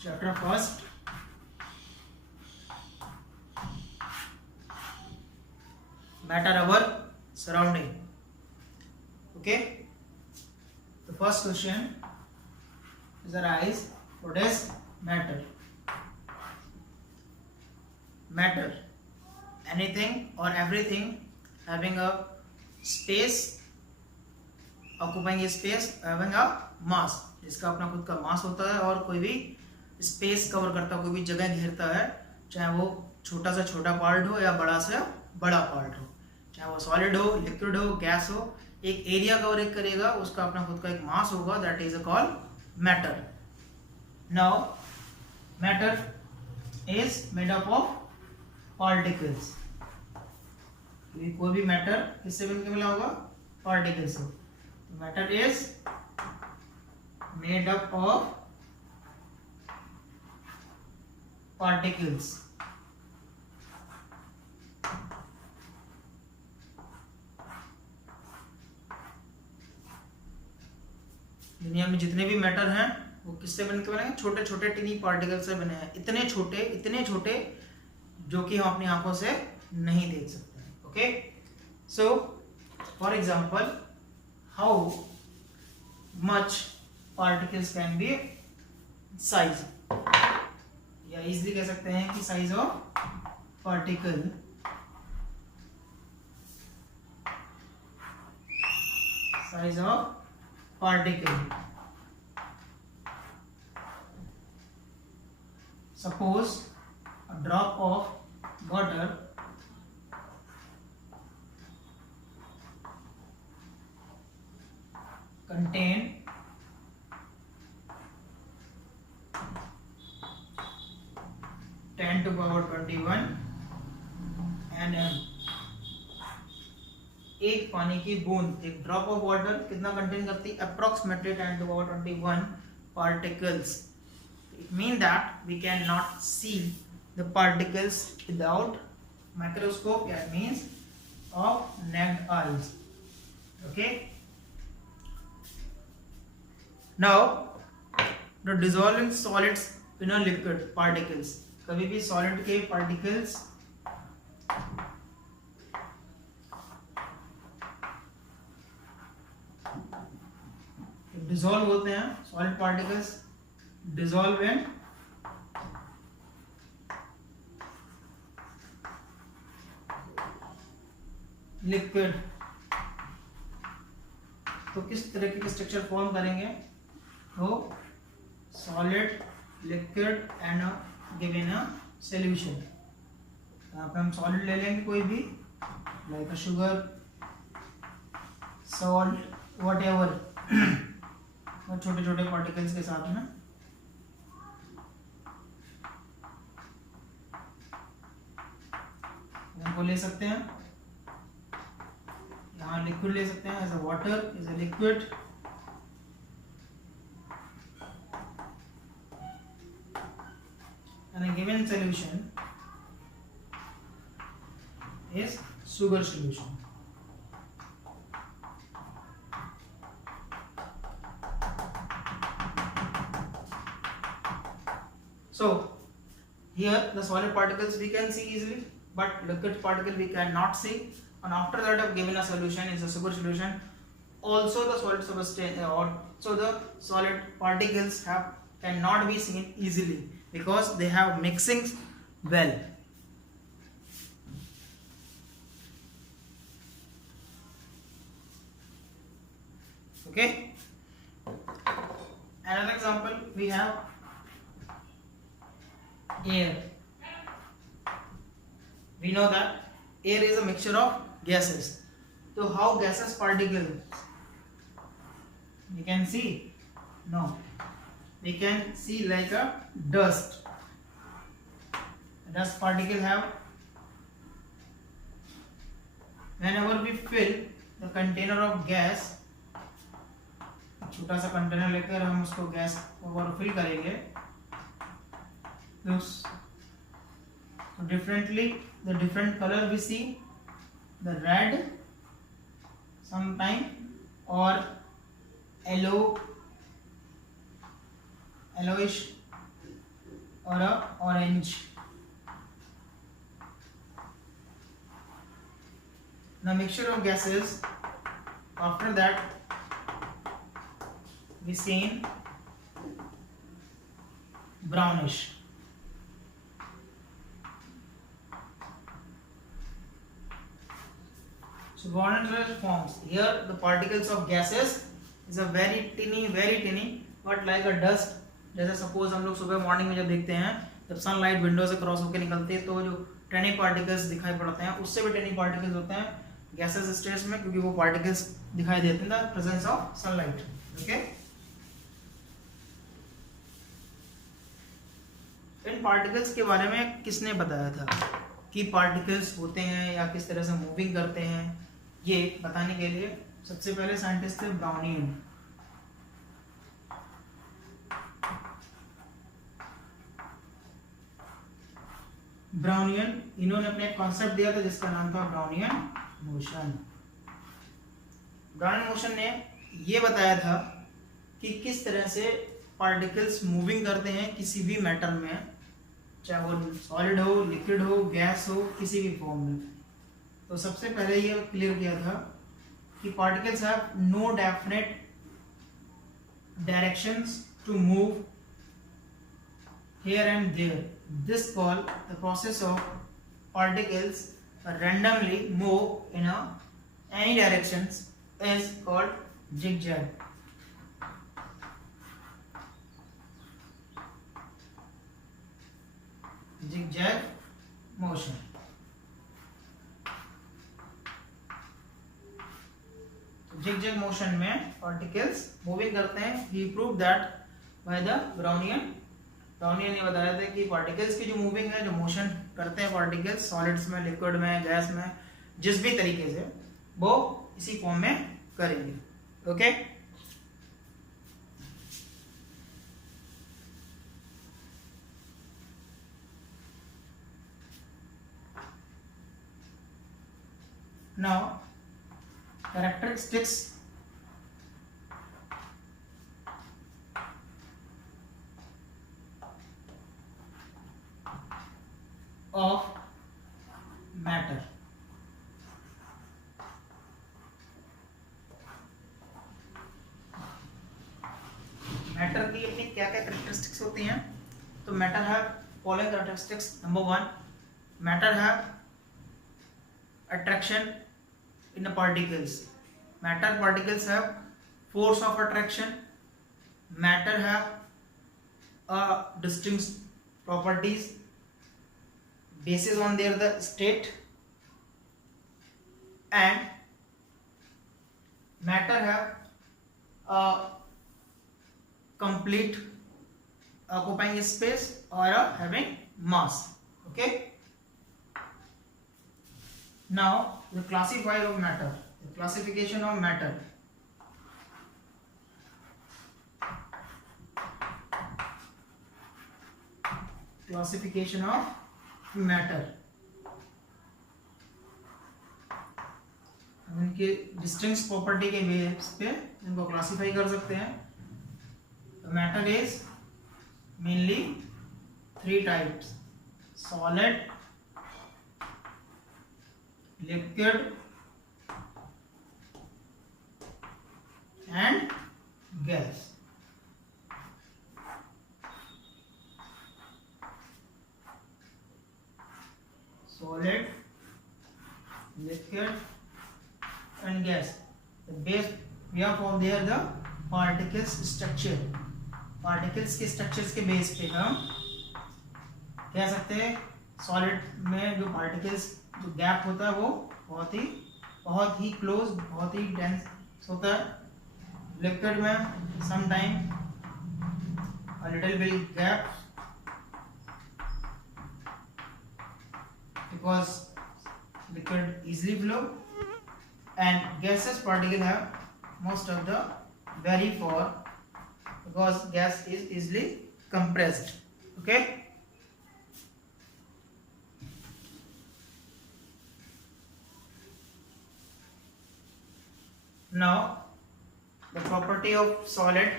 Chapter first, matter our surrounding. Okay, the first question is arise, what is matter? Matter, anything or everything having a space, occupying a space, having a mass, जिसका अपना खुद का मास होता है और कोई भी स्पेस कवर करता है, कोई भी जगह घेरता है, चाहे वो छोटा से छोटा पार्ट हो या बड़ा से बड़ा पार्ट हो, चाहे वो सॉलिड हो, लिक्विड हो, गैस हो, एक एरिया कवर करेगा, उसका अपना खुद का एक मास होगा, that is called matter. Now matter is made up of particles. कोई भी मैटर किससे बनके मिला होगा? पार्टिकल से. Matter is made up of particles. दुनिया में जितने भी मैटर हैं वो किससे बनके बने हैं? छोटे छोटे टिनी पार्टिकल से बने हैं. इतने छोटे जो कि हम अपनी आंखों से नहीं देख सकते. Okay, so for example, how much particles can be size, या इजिली कह सकते हैं कि size of particle suppose a drop of water contain 10 to power 21 nm. एक पानी की बूंद, एक ड्रॉप ऑफ वाटर कितना कंटेन करती है? अप्रोक्सीमेटली 10 to power 21 particles. It means that we cannot see the particles without microscope. That means of naked eyes. Okay. Now the dissolving solids in a liquid particles. कभी भी सॉलिड के पार्टिकल्स डिसॉल्व होते हैं, solid particles dissolve in liquid. तो किस तरीके के structure form करेंगे? तो solid, liquid and given a solution. यहाँ पे हम सॉलिड ले लेंगे कोई भी, लाइक शुगर, सॉल्ट, व्हाटएवर, और छोटे छोटे पार्टिकल्स के साथ में इनको ले सकते हैं. यहाँ लिक्विड ले सकते हैं, as a water is a liquid. And a given solution is sugar solution. So here the solid particles we can see easily, but liquid particle we cannot see. And after that, I've given a solution is a sugar solution. Also the solid substance, also the solid particles cannot be seen easily because they have mixing well. Okay, another example we have air. We know that air is a mixture of gases. So how gaseous particles we can see? No, we can see like a dust. Dust particle have, whenever we fill the container of gas, छोटा सा कंटेनर लेकर हम उसको गैस को फिल करेंगे, तो differently the different color we see, the red sometime or yellowish or a orange. Now mixture of gases, after that we seen brownish. So volatile forms. Here the particles of gases is a very tiny but like a dust. जैसे सपोज हम लोग सुबह मॉर्निंग में जब देखते हैं, जब sunlight window से क्रॉस होकर निकलती है तो जो टेनी पार्टिकल्स दिखाई पड़ते हैं, उससे भी टेनी पार्टिकल्स होते हैं गैसेस स्टेट्स में, क्योंकि वो पार्टिकल्स दिखाई देते हैं the presence of sunlight. Okay, इन पार्टिकल्स के बारे में किसने बताया था कि पार्टिकल्स होते हैं या किस तरह से मूविंग करते हैं, ये बताने के लिए सबसे पहले साइंटिस्ट थे ब्राउनियन. ब्राउनियन, इन्होंने अपने एक कॉन्सेप्ट दिया था जिसका नाम था ब्राउनियन मोशन. ब्राउनियन मोशन ने ये बताया था कि किस तरह से पार्टिकल्स मूविंग करते हैं किसी भी मैटर में, चाहे वो सॉलिड हो, लिक्विड हो, गैस हो, किसी भी फॉर्म में. तो सबसे पहले ये क्लियर किया था कि particles have no definite directions to move here and there. This called the process of particles randomly move in any directions is called zigzag. Zigzag motion. Zigzag motion में particles moving करते हैं. He proved that by the Brownian. Brownian ने बताया था कि पार्टिकल्स की जो मूविंग है, जो मोशन करते हैं पार्टिकल्स सॉलिड्स में, लिक्विड में, गैस में, जिस भी तरीके से, वो इसी फॉर्म में करेंगे. Okay, now characteristics of matter. Matter की अपनी क्या क्या कैरेक्टरिस्टिक्स होती हैं? तो matter have following characteristics. Number 1, matter have attraction in the particles. Matter particles have force of attraction. Matter have distinct properties basis on their the state, and matter have a complete occupying space or having mass. Okay, now the classifier of matter, the classification of matter. Classification of matter. इनके distinct property के बेस पे इनको क्लासिफाई कर सकते हैं. Matter is mainly 3 types: solid, liquid and gas. Solid, liquid and gas. The base we have for there the particles structure. Particles के structures के base पे हम कह सकते हैं सॉलिड में जो particles जो गैप होता है वो बहुत ही क्लोज, बहुत ही डेंस होता है. लिक्विड में sometime a little bit gap because liquid easily flow, and gaseous particle have most of the very far because gas is easily compressed. Okay, now the property of solid.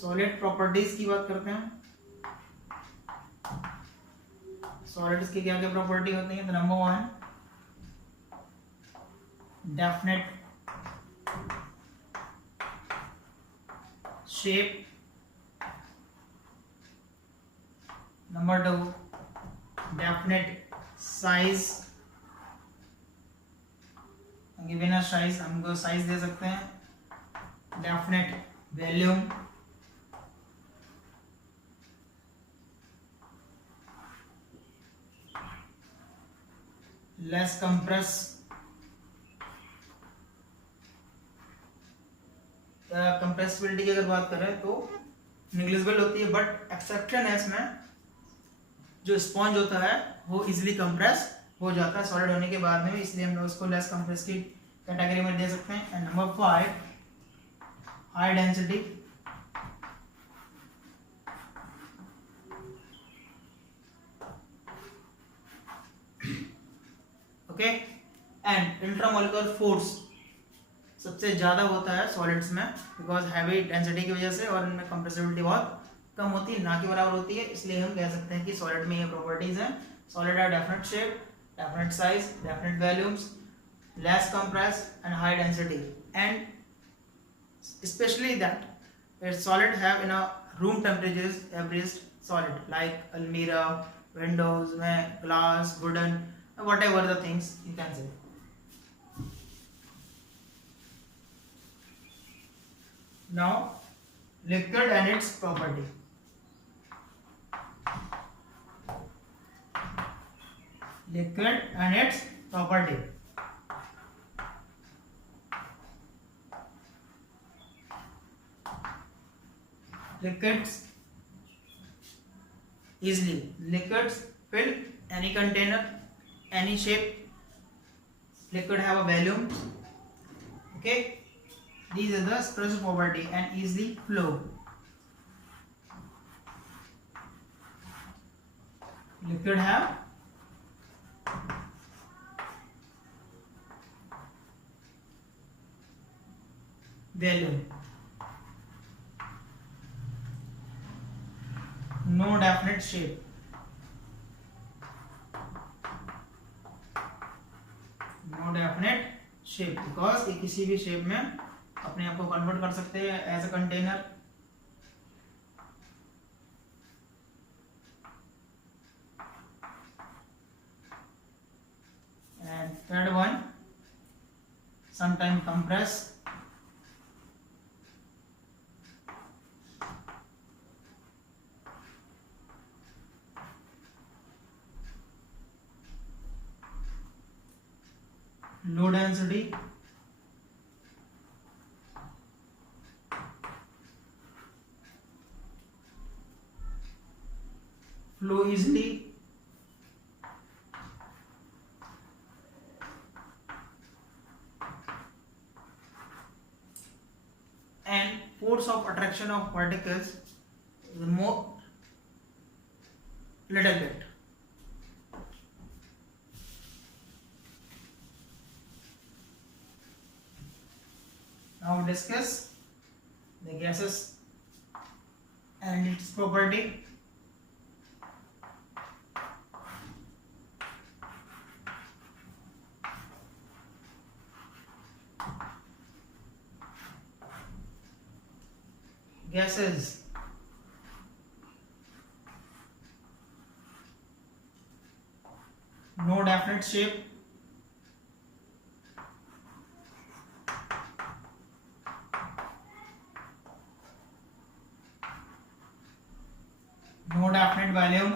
Solid properties की बात करते हैं। सॉलिड्स की क्या क्या प्रॉपर्टी होती है? तो नंबर 1, definite shape, number 2, definite size, given a size, हमको साइज दे सकते हैं, definite volume, less compress, compressibility की अगर बात करें तो निग्लिजिबल होती है, बट एक्सेप्शन है इसमें, जो स्पॉन्ज होता है वो इजीली कंप्रेस हो जाता है सॉलिड होने के बाद में, इसलिए हम लोग उसको लेस कंप्रेस की कैटेगरी में दे सकते हैं। And number 5, high density, okay. And intramolecular force सबसे ज्यादा होता है सॉलिड्स में, बिकॉज हैवी डेंसिटी की वजह से, और इनमें कंप्रेसिबिलिटी बहुत कम होती है, ना के बराबर होती है, इसलिए हम कह सकते हैं कि सॉलिड में ये प्रॉपर्टीज हैं। Solid are definite shape, definite size, definite volumes, less compress and high density, and especially that a solid have in a room temperatures average solid like almirah, windows में glass, wooden, whatever the things you can say. Now liquid and its property. Liquid and its property. Liquids easily. Liquids fill any container, any shape. Liquid have a volume. Okay, these are the special property, and easily flow. Liquid have volume. No definite shape. No definite shape, because ये किसी भी शेप में अपने आप को कन्वर्ट कर सकते हैं as a container. And third one, sometime compress, low density, flow easily, and force of attraction of particles is more little bit. Now discuss the gases and its property. Gases, no definite shape, no definite volume,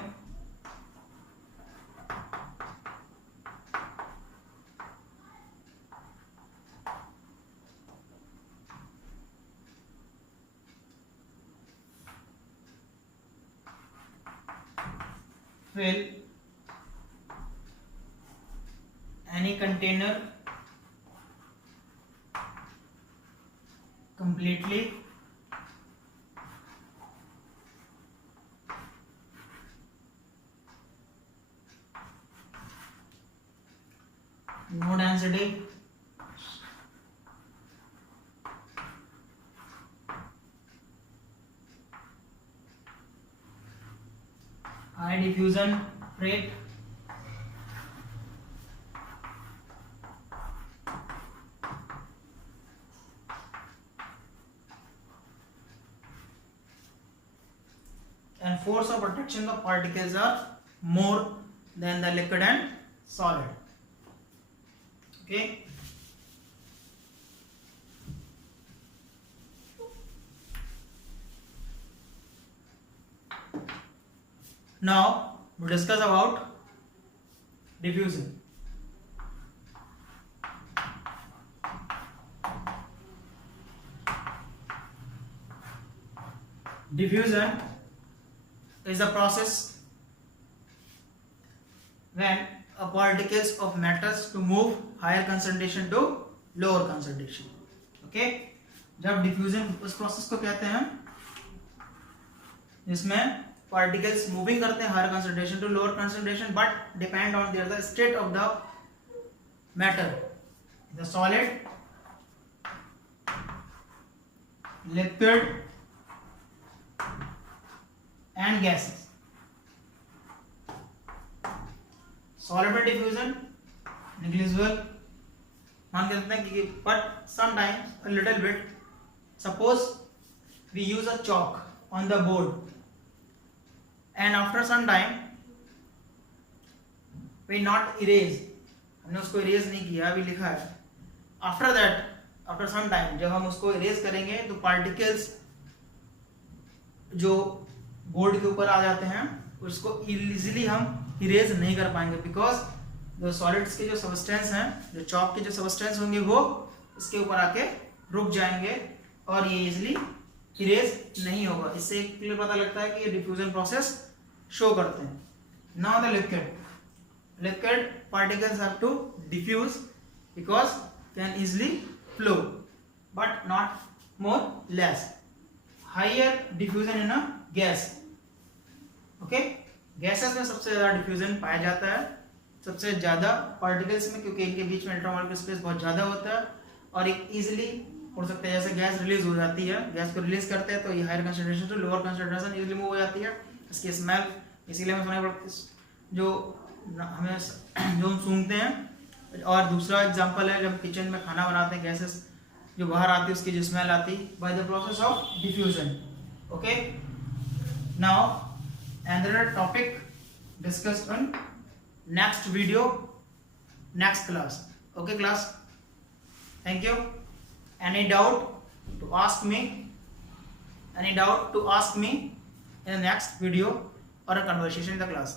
fill any container completely, no density, and diffusion rate. And force of attraction of particles are more than the liquid and solid. Okay. Now we discuss about diffusion. Diffusion is the process when a particles of matters to move higher concentration to lower concentration. Okay, जब डिफ्यूजन उस प्रोसेस को कहते हैं जिसमें particles moving करते हैं higher concentration to lower concentration, but depend on the state of the matter, the solid, liquid and gases. Solid diffusion, negligible, मान के सकते हैं कि but sometimes a little bit. Suppose we use a chalk on the board and after some time we not erase, हमने उसको erase नहीं किया, अभी लिखा है. After that, after some time जब हम उसको erase करेंगे तो particles जो बोर्ड के ऊपर आ जाते हैं उसको इजीली हम इरेज नहीं कर पाएंगे, बिकॉज जो सॉलिड्स के जो सबस्टेंस हैं, जो चॉक के जो सबस्टेंस होंगे वो इसके ऊपर आके रुक जाएंगे और ये इजीली इरेज नहीं होगा. इससे एक क्लियर पता लगता है कि ये डिफ्यूजन प्रोसेस शो करते हैं. Now the liquid particles have to diffuse because can easily flow but not more less. Higher diffusion in a gas. Okay, gases में सबसे ज्यादा डिफ्यूजन पाया जाता है, सबसे ज्यादा पार्टिकल्स में, क्योंकि इनके बीच में इंटरमॉलिक्यूलर स्पेस बहुत ज्यादा होता है और एक इजीली हो सकता है. जैसे गैस रिलीज हो जाती है, गैस को रिलीज करते हैं तो ये higher concentration to lower concentration easily move हो जाती है. इसकी स्मेल इसीलिए हमें जो हम सूंघते हैं. और दूसरा एग्जांपल है जब किचन में खाना बनाते हैं, गैसेस जो बाहर आती है उसकी जो स्मेल आती by the process of diffusion. Okay, now another topic discussed on next video, next class. Okay class, thank you. Any doubt to ask me in the next video or a conversation in the class.